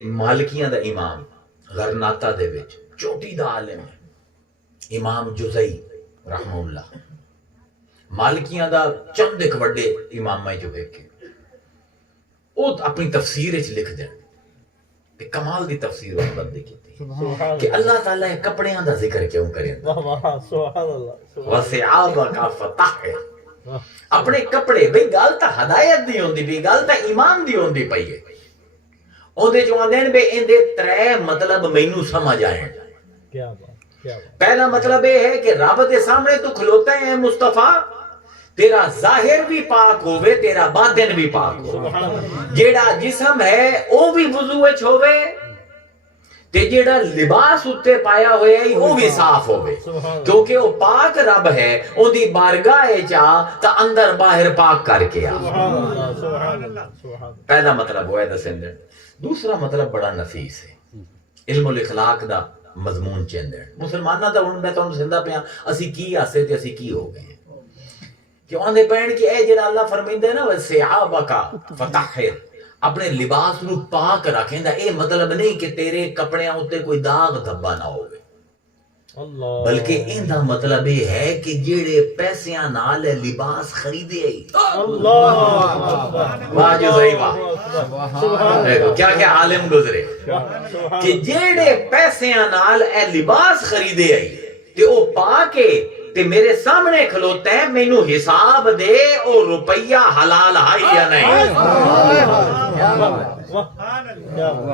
مالکیاں دا امام غرناطہ دے وچ چوٹی دا عالم ہے امام جزئی رحمہ اللہ. مالکیاں دا چند ایک وڈے اماماں جو ویکھے او اپنی تفسیر وچ لکھ دین کہ کمال دی تفسیر اس بندے کی کہ اللہ تعالیٰ کپڑیاں دا ذکر کیوں کریں وَثِعَابَكَ فَطَهِّرْ. اپنے کپڑے بھئی گل تا ہدایت دی ہوندی بھی گل تا ایمان دی ہوندی پئی ہے. اودے جو آندین بے اندے ترے مطلب مینوں سمجھ آئیں. پہلا مطلب یہ ہے کہ رب دے سامنے تو کھلوتا ہے مصطفیٰ تیرا ظاہر بھی پاک ہوئے تیرا باطن بھی پاک ہوئے. جیڑا جسم ہے او بھی وضو وچ ہوئے تے جیڑا لباس اتے پایا ہوئے وہ بھی صاف ہوئے کیونکہ وہ پاک رب ہے ان دی بارگاہ جا تا اندر باہر پاک کر کے آ. پہلا مطلب وہ ہے دسیں دے. دوسرا مطلب بڑا نفیس ہے علم الاخلاق دا مضمون چیندے. مسلمانہ دا ان میں تو زندہ پہ اسی کی آسے تے اسی کی ہو گئے کہ وہاں دے پہن کہ اے جڑا اللہ فرمیندے نا وَثِعَابَكَ فَطَهِّرْ اپنے لباس نو پاک رکھیں دا اے مطلب نہیں کہ تیرے کپڑیاں ہوتے کوئی داغ دھبا نہ ہوئے بلکہ ان دا مطلب یہ ہے کہ جیڑے پیسیاں نال لباس خریدے آئی. واہ جو صحیح واہ دیکھو کیا کیا عالم گزرے کہ جیڑے پیسیاں نال اے لباس خریدے آئی تے او پاکے تے میرے سامنے کھلوتے ہیں مینوں حساب دے او روپیہ حلال ہے یا نہیں.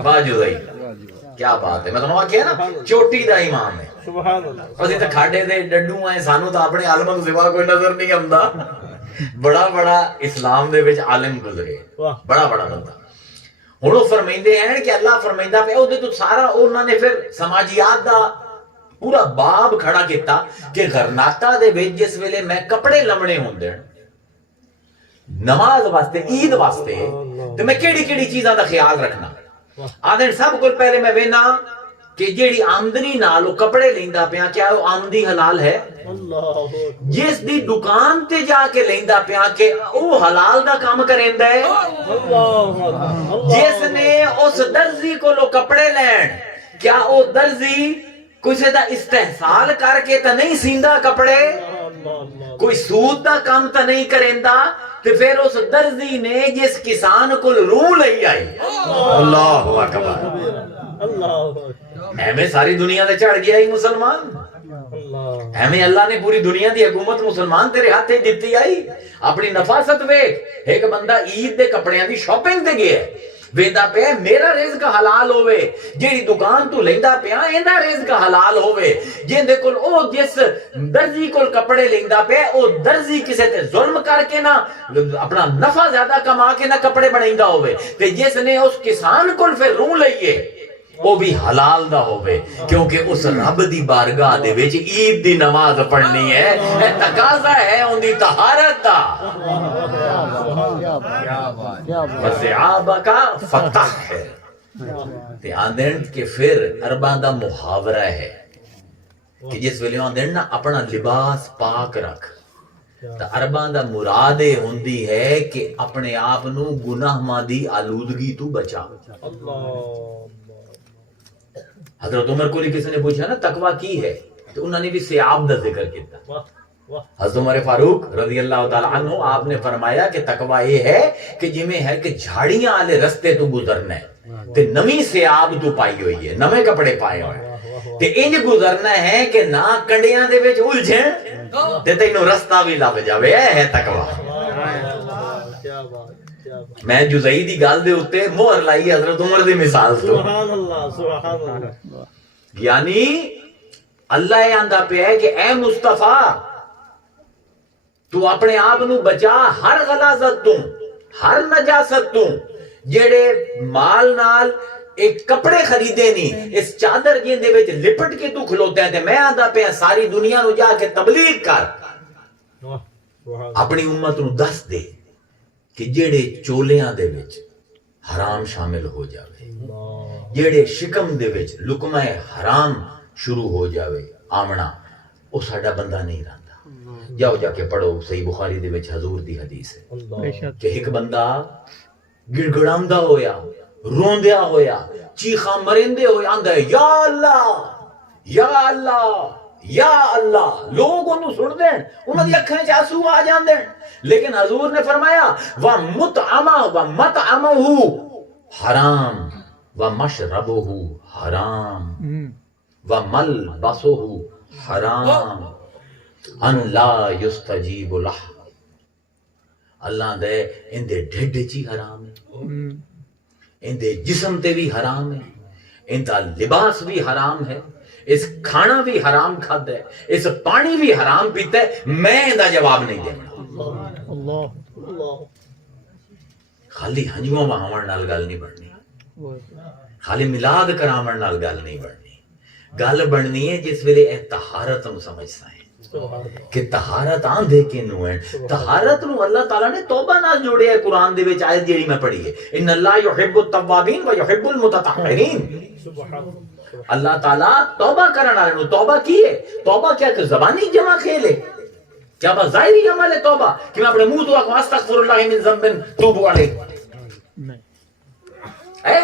باجو بھائی کیا بات ہے. میں تو کہا نا چوٹی دا امام ہے اسی تے کھاڑے دے ڈڈو ہیں سانو تو اپنے عالم تو سوا کوئی نظر نہیں آندا. بڑا بڑا اسلام دے وچ عالم گزرے بڑا بڑا بندہ. ہن او فرمیندے ہیں کہ اللہ فرمیندا پیا او دے تو سارا انہاں نے پھر سماجیات دا پورا باب کھڑا کیتا کہ غرناطہ دے وچ جس ویلے میں کپڑے لمنے ہوندے نماز واسطے عید واسطے تے میں کیڑی کیڑی چیزاں دا خیال رکھنا. آدھے سب کو پہلے میں وینا کہ جیڑی آمدنی نال کپڑے لیندا پیا کیا وہ آمدنی حلال ہے. جس دی دکان تے جا کے لیندا پیا کہ او حلال دا کام کریندا ہے. جس نے اس درزی کو لو کپڑے لین کیا او درزی کسی دا استحصال کر کے تا نہیں سیندا کپڑے کوئی سود دا کام تا نہیں کریندا تے پھر اس درزی نے جس کسان کو روح لئی آئی. اللہ اکبر. ایمیں ساری دنیا دے چڑھ گیا ہی مسلمان. ایمیں اللہ نے پوری دنیا دی حکومت مسلمان تیرے ہاتھے دیتی آئی. اپنی نفاست ویکھ ایک بندہ عید دے کپڑیاں دی شاپنگ تے گیا ہے ویندا پیا میرا رزق حلال ہوئے جیڑی دکان تو لیندا پیا ایندا رزق حلال ہوئے. جیندے کول او جس درزی کول کپڑے لیندا پیا او درزی کسے تے ظلم کر کے نہ اپنا نفع زیادہ کما کے نہ کپڑے بنائندا ہوئے تے جس نے اس کسان کول پھر روح لئیے وہ بھی حلال دا ہوئے کیونکہ اس رب دی بارگاہ دے وچ عید دی نماز پڑھنی ہے اے تقاضا ہے ان دی طہارت دا. وَثِعَابَكَ فَطَهِّرْ تے آندین کہ پھر عرباں دا محاورہ ہے کہ جس ویلے آندین نا اپنا لباس پاک رکھ تا عرباں دا مراد ہوندی ہے کہ اپنے آپ نو گناہ ماں دی آلودگی تو بچا. حضرت عمر کو کسی نے پوچھا نا تقوی کی ہے تو انہوں نے بھی ثیاب دا ذکر کیتا. حضرت عمر فاروق رضی اللہ تعالیٰ عنہ آپ نے فرمایا کہ تقوی یہ ہے کہ جمیں ہے کہ جھاڑیاں آلے رستے تو گزرنا ہے تے نمی ثیاب تو پائی ہوئی ہے نمے کپڑے پائے ہوئے تے انج گزرنا ہے کہ نہ کنڈیاں دے وچ الجھن تے تینوں رستہ بھی لب جاوے. اے ہے تقوی. میں جزئی دی گل دے اوتے مہر لائی حضرت عمر دی مثال تو. یعنی اللہ یہ آندا پیا ہے کہ اے مصطفیٰ تو اپنے آپ نو بچا ہر غلاظت تو ہر نجاست تو. جیڑے مال نال ایک کپڑے خریدے نہیں اس چادر گیندے وچ لپٹ کے تو کھلوتے ہیں تے میں آندا پیا ساری دنیا نو جا کے تبلیغ کر اپنی امت نو دس دے کہ جیڑے چولیاں دے وچ حرام شامل ہو جاوے جیڑے شکم دے وچ لقمہ حرام شروع ہو جاوے آمنا او ساڈا بندہ نہیں رہندا. جاؤ جا کے پڑھو صحیح بخاری دے وچ حضور دی حدیث ہے کہ ایک بندہ گڑگڑاندا ہویا روندیا ہویا چیخاں مرندے ہوئے آندا ہے یا اللہ یا اللہ یا اللہ. لوگ انہوں سن دین, انہوں دی اکھیں چ آنسو آ جاندے, لیکن حضور نے فرمایا وَمَطْعَمَهُ حرام وَمَشْرَبُهُ حرام وَمَلْبَسُهُ حرام ان لا يستجیب لہ. اللہ دے ان دے ڈھڈ چی حرام ہے, ان دے جسم تے بھی حرام ہے, ان دا لباس بھی حرام ہے, اس کھانا بھی حرام کھاتا ہے, اس پانی بھی حرام پیتا ہے. میں ان دا جواب نہیں دینا. خالی ہنجواں بہاون نال گل نہیں بننی, خالی میلاد کرامن نال گل نہیں بننی. گل بننی ہے جس ویلے اے طہارت نو سمجھتا ہے کہ طہارت آندھے کنوں ہے. طہارت نو اللہ تعالیٰ نے توبہ نال جوڑے ہے. قرآن دے وچ آیت جیڑی میں پڑھی ہے ان اللہ یحب التوابین و یحب المتطہرین. اللہ تعالیٰ توبہ کرنا ہے. توبہ کی ہے؟ توبہ کیا کہ زبانی جمع کھیل ہے؟ کیا بس ظاہری عمل ہے توبہ کہ میں اپنے منہ تو آکھوں استغفر اللہ من ذنب توبوا علیہ؟ اے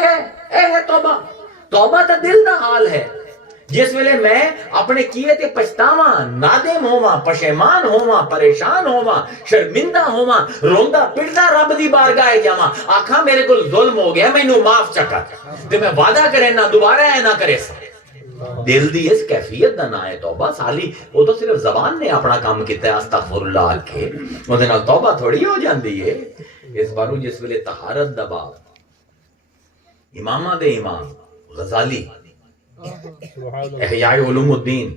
ہے توبہ. توبہ تا دل دا حال ہے جس ویلے میں اپنے کیے تے پچھتاواں, نادم ہوواں, پشیمان ہوواں, پریشان ہوواں, شرمندہ ہوواں, روندا پڑدا رب دی بارگاہ جاواں, آکھاں میرے کو ظلم ہو گیا مینوں معاف چکا تے میں وعدہ کرے نہ دوبارہ اے نہ کرے. دل دی اس کیفیت دا نہ ہے توبہ. سالی وہ تو صرف زبان نے اپنا کام کیتا ہے استغفر اللہ کے, اودے نال توبہ تھوڑی ہو جاندی ہے. اس بارو جس ویلے طہارت دا باب امامہ دے امام غزالی احیاء علوم الدین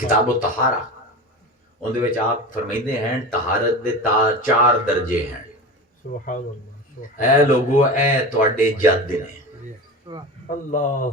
کتاب الطہارہ ان دے وچ آپ فرمائندے ہیں طہارت دے 4 درجے ہیں. اے لوگو اے تواڈے جد نے. اللہ